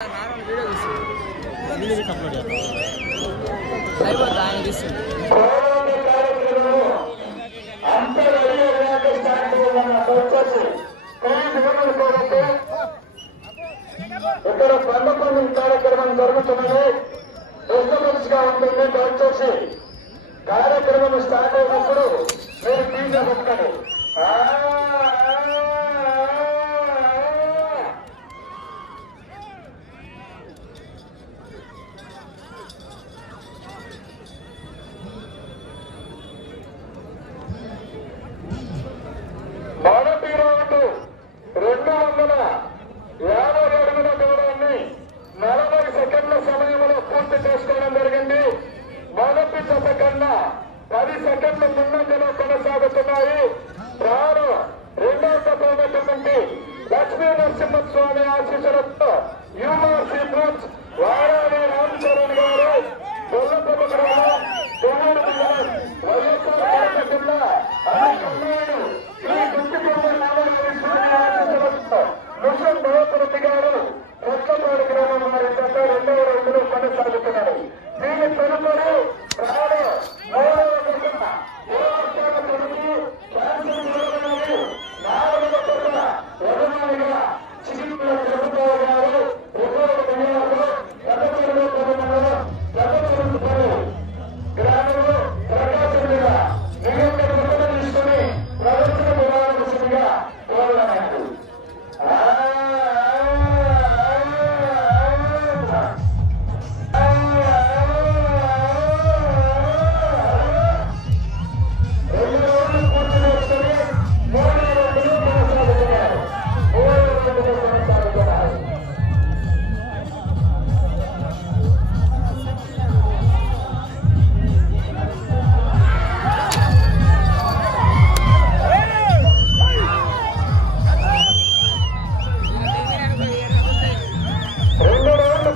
ఇక్కడ పండుగ కార్యక్రమం జరుగుతున్నది. డిస్టర్బెన్స్ గా ఉంటుంది. దయచేసి కార్యక్రమం స్టార్ట్ అయినప్పుడు మీరు టీగా పెట్టండి. మొదటి రౌండ్ 250 అడుగుల దూరాన్ని 40 సెకండ్ల సమయంలో పూర్తి చేసుకోవడం జరిగింది. మొదటి జత కన్నా 10 సెకండ్ల ముందంజలో కొనసాగుతున్నాయి. రాను రెండవ జత అయినటువంటి లక్ష్మీ నరసింహస్వామి ఆశీస్సులతో యూనివర్సిటీ గ్రూప్స్ వారాణి రామ్ చరణ్ గారు గొల్లపల్లి గ్రామం తొమ్మిది వైఎస్ఆర్ జిల్లా అన్ని ఈ గుర్తుపల్లి ఆశీస్సులతో ముస్లిం భగవతి గారు కొత్తపాడు గ్రామం వారి జత రెండవ రౌండ్లో కొనసాగుతున్నారు. దీని తదుపరి రాను మూడవ జత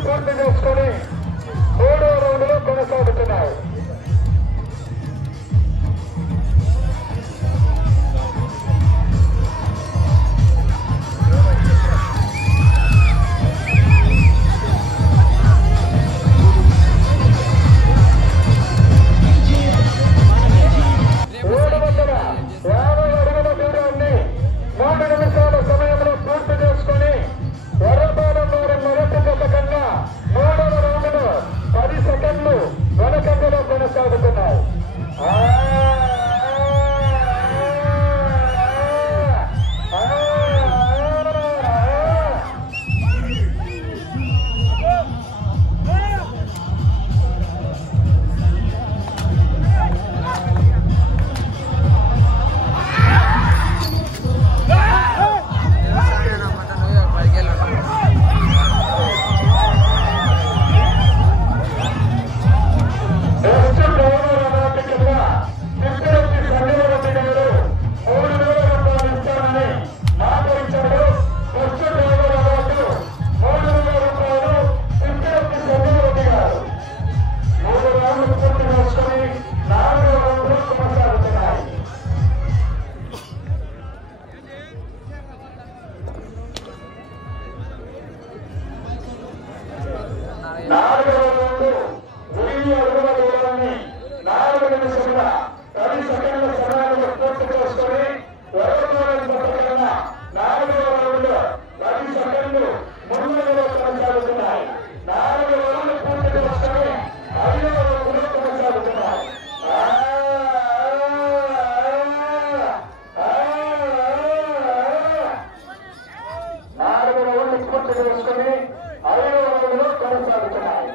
పూర్తి చేసుకుని మూడో రౌండ్లో కొనసాగుతున్నాయి. పూర్తి చేసుకుని 5వ రౌండ్లో కొనసాగుతున్నాయి.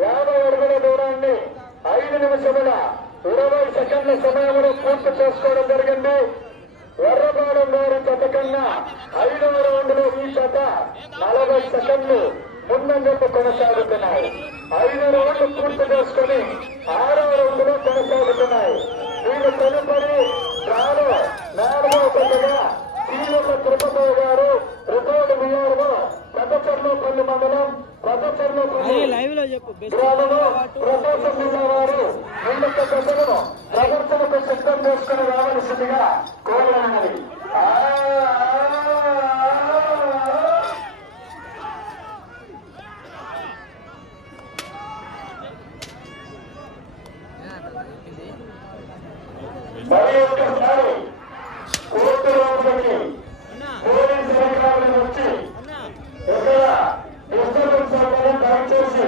50 అడుగుల దూరాన్ని 5 నిమిషముల 20 సెకండ్ల సమయంలో పూర్తి చేసుకోవడం జరిగింది. ఎర్రబాడం గారి జత కన్నా 5వ రౌండ్లో ఈ జత 40 సెకండ్లు ముందంజలు కొనసాగుతున్నాయి. 5 రౌండ్లు పూర్తి చేసుకుని 6వ రౌండ్లో కొనసాగుతున్నాయి. దీని తదుపరి డ్రాలో 4వ జతగా సీఎం తిరుపతి గారు రిపోర్టు బిఆర్ఓ పెద్దచెర్లోపల్లి మండలం పెద్దచెర్లోపల్లి గ్రామంలో ప్రకాశం జిల్లా వారు ముందుక దశలను ప్రదర్శనకు సిద్ధం చేసుకుని రావాల్సిందిగా కోరనున్నది. మరి ఒక్కసారి కోర్టు లోపలికి పోలీసు అధికారులు వచ్చి ఎక్కడ డిస్టర్బెన్స్ అవ్వాలని దయచేసి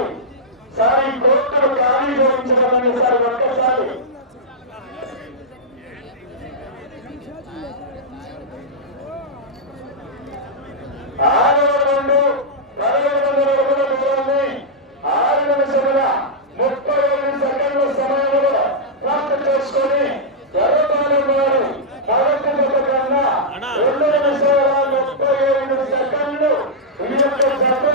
సార్ ఈ కోర్టును ఖాళీ చేయించగలని సార్ ఒక్కసారి ఆడవాళ్ళు 1500 అడుగుల దూరాన్ని 6 నిమిషముల 35 సెకండ్ల సమయంలో పూర్తి చేసుకుని ఎర్రబాలం వారు మొదటి జత కన్నా 2 నిమిషాల 37 సెకండ్లు ఈ యొక్క జత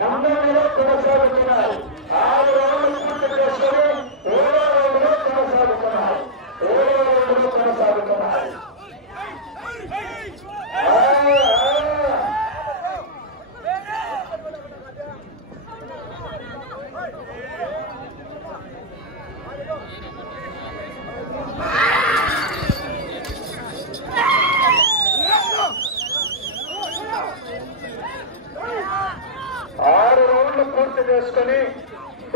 ముందంజలో కొనసాగుతున్నాయి. 6 రౌండ్లు పూర్తి చేసుకుని 7వ రౌండ్లో కొనసాగుతున్నాయి. 7వ రౌండ్లో కొనసాగుతున్నాయి. చేసుకుని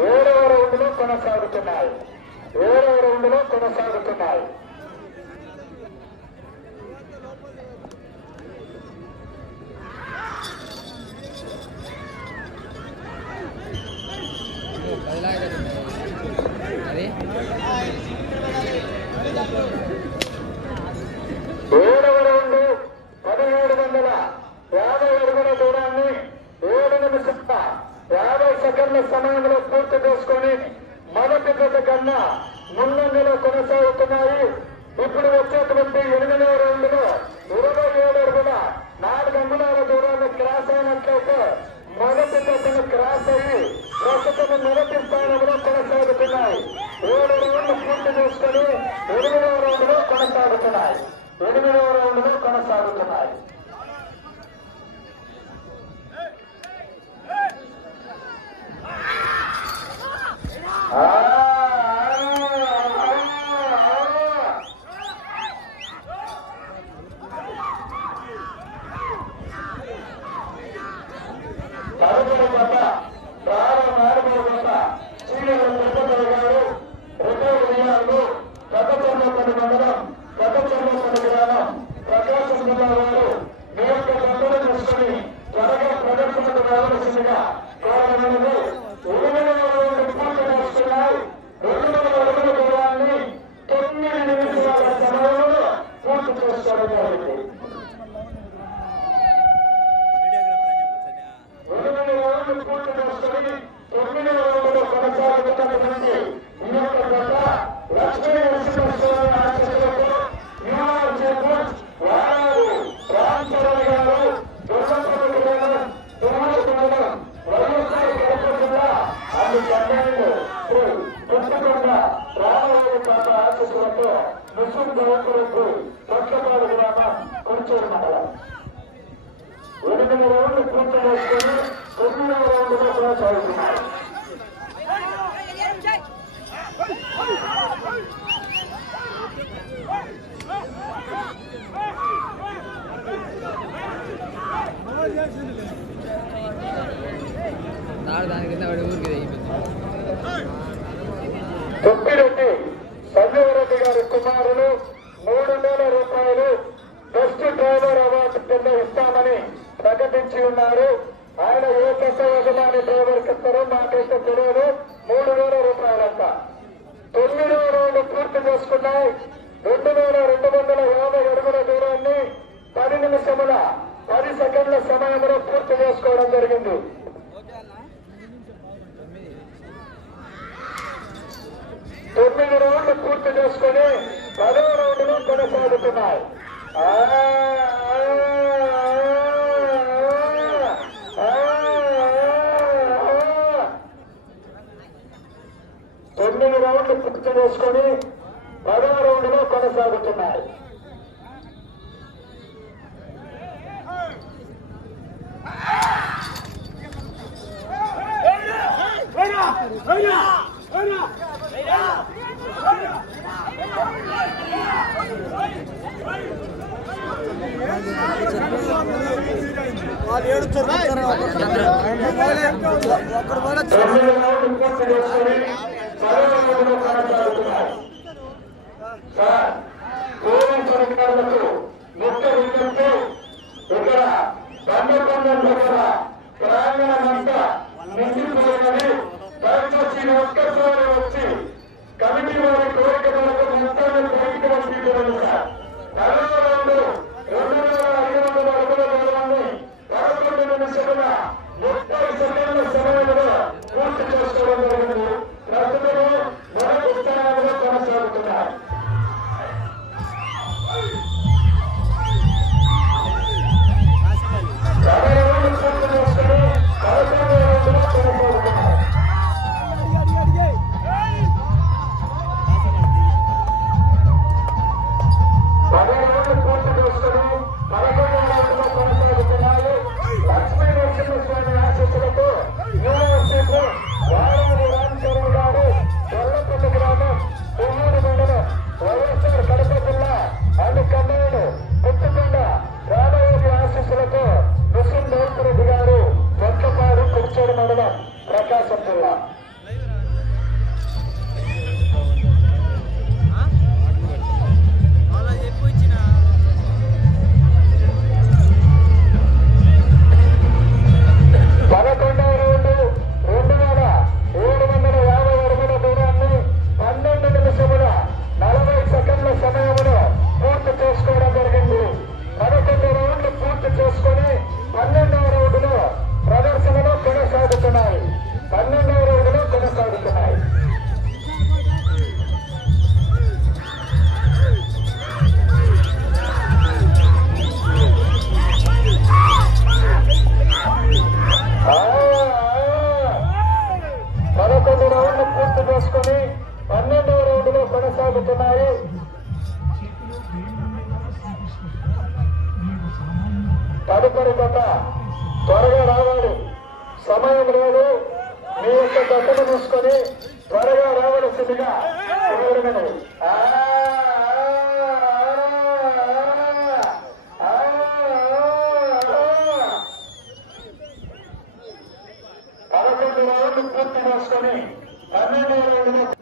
7వ రౌండ్లో కొనసాగుతున్నాయి. 7వ రౌండ్లో కొనసాగుతున్నాయి. ఏడవ రౌండ్ 1750 అడుగుల దూరాన్ని 7 నిమిషాల 50 సెకండ్ల సమయంలో పూర్తి చేసుకుని మొదటి జత కన్నా ముందంజలో కొనసాగుతున్నాయి. ఇప్పుడు వచ్చేటువంటి 8వ రౌండ్లో 27 అడుగుల 4 అంగుళాల దూరాన్ని క్రాస్ అయినట్లయితే మొదటి జతను క్రాస్ అయ్యి ప్రస్తుతం మొదటి స్థానంలో కొనసాగుతున్నాయి. 7 రౌండ్లు పూర్తి చేసుకుని 8వ రౌండ్లో కొనసాగుతున్నాయి. 8వ రౌండ్లో కొనసాగుతున్నాయి. తదుపరి జత 4వ జత సీఎం తిరుపతి గారు రిపోర్టు బిఆర్ఓ పెద్దచెర్లోపల్లి మండలం పెద్దచెర్లోపల్లి గ్రామం ప్రకాశం జిల్లా వారు మీ యొక్క జతలు తీసుకుని త్వరగా ప్రదర్శనకు రావాల్సిందిగా కోరనున్నది. 8వ రౌండ్ పూర్తి చేసుకున్నాయి. 200 అడుగుల దూరాన్ని 9 నిమిషాల సమయంలో పూర్తి చేసుకోవడం జరిగింది. 8వ రౌండ్ పూర్తి చేసుకుని 9వ రౌండ్లో కొనసాగుతున్నటువంటి ఈ యొక్క జత లక్ష్మీ నరసింహస్వామి ఆశీస్సులతో న్యూయార్క్ చేకూర్చ్ వారాలు రామ్ చరణ్ గారు దుర్గపల్లి గ్రామం తిరుమల మండలం వైఎస్ఆర్ కడప జిల్లా అది చెన్నైలో శ్రీ పుట్టుకొండ రామరాజు పాప ఆశీస్సులతో ముస్లిం దళితులకు కొత్తపాడు గ్రామం కొంచెం మండలం 8వ రౌండ్ పూర్తి చేసుకుని 9వ రౌండ్లో కొనసాగుతున్నారు. కొప్పిరెడ్డి సంజీవరెడ్డి గారి కుమారులు 3,000 రూపాయలు బెస్ట్ డ్రైవర్ అవార్డు కింద ఇస్తామని ప్రకటించి ఉన్నారు. ఆయన ఏ కొత్త యజమాని డ్రైవర్కి ఇస్తారో మాకైతే తెలియదు. 3,000 రూపాయలంట. 9వ రౌండ్ పూర్తి చేసుకున్నాయి. 2,250 అడుగుల దూరాన్ని 10 నిమిషముల 10 సెకండ్ల సమయంలో పూర్తి చేసుకోవడం జరిగింది. 9 రౌండ్లు పూర్తి చేసుకుని 10వ రౌండ్లో కొనసాగుతున్నాయి. 9 రౌండ్లు పూర్తి చేసుకుని 10వ రౌండ్లో కొనసాగుతున్నాయి. పోలీసులకు ముఖ్య విజ్ఞప్తి, ఇక్కడ దండకొండం దగ్గర ప్రాంగణమంతా నిండిపోయినది. దయచేసి ఒక్కసారి వచ్చి కమిటీ వారి కోరిక మేరకు మొత్తాన్ని బయటకు పంపించడం సార్. 10వ రౌండ్ 2500 అడుగుల దూరాన్ని 11 నిమిషముల 30 సెకండ్ల సమయంలో పూర్తి చేసుకోవడం జరిగింది. ప్రస్తుతం మొదటి స్థానంలో కొనసాగుతున్నారు. ప్రకాశం జిల్లా కొనసాగుతున్నాయి. తదుపరి గత త్వరగా రావాలి, సమయం లేదు. మీ యొక్క గతను చూసుకొని త్వరగా రావలసిందిగా కోరుతున్నది. 11 రౌండ్లు పూర్తి చేసుకొని 12వ రౌండ్లో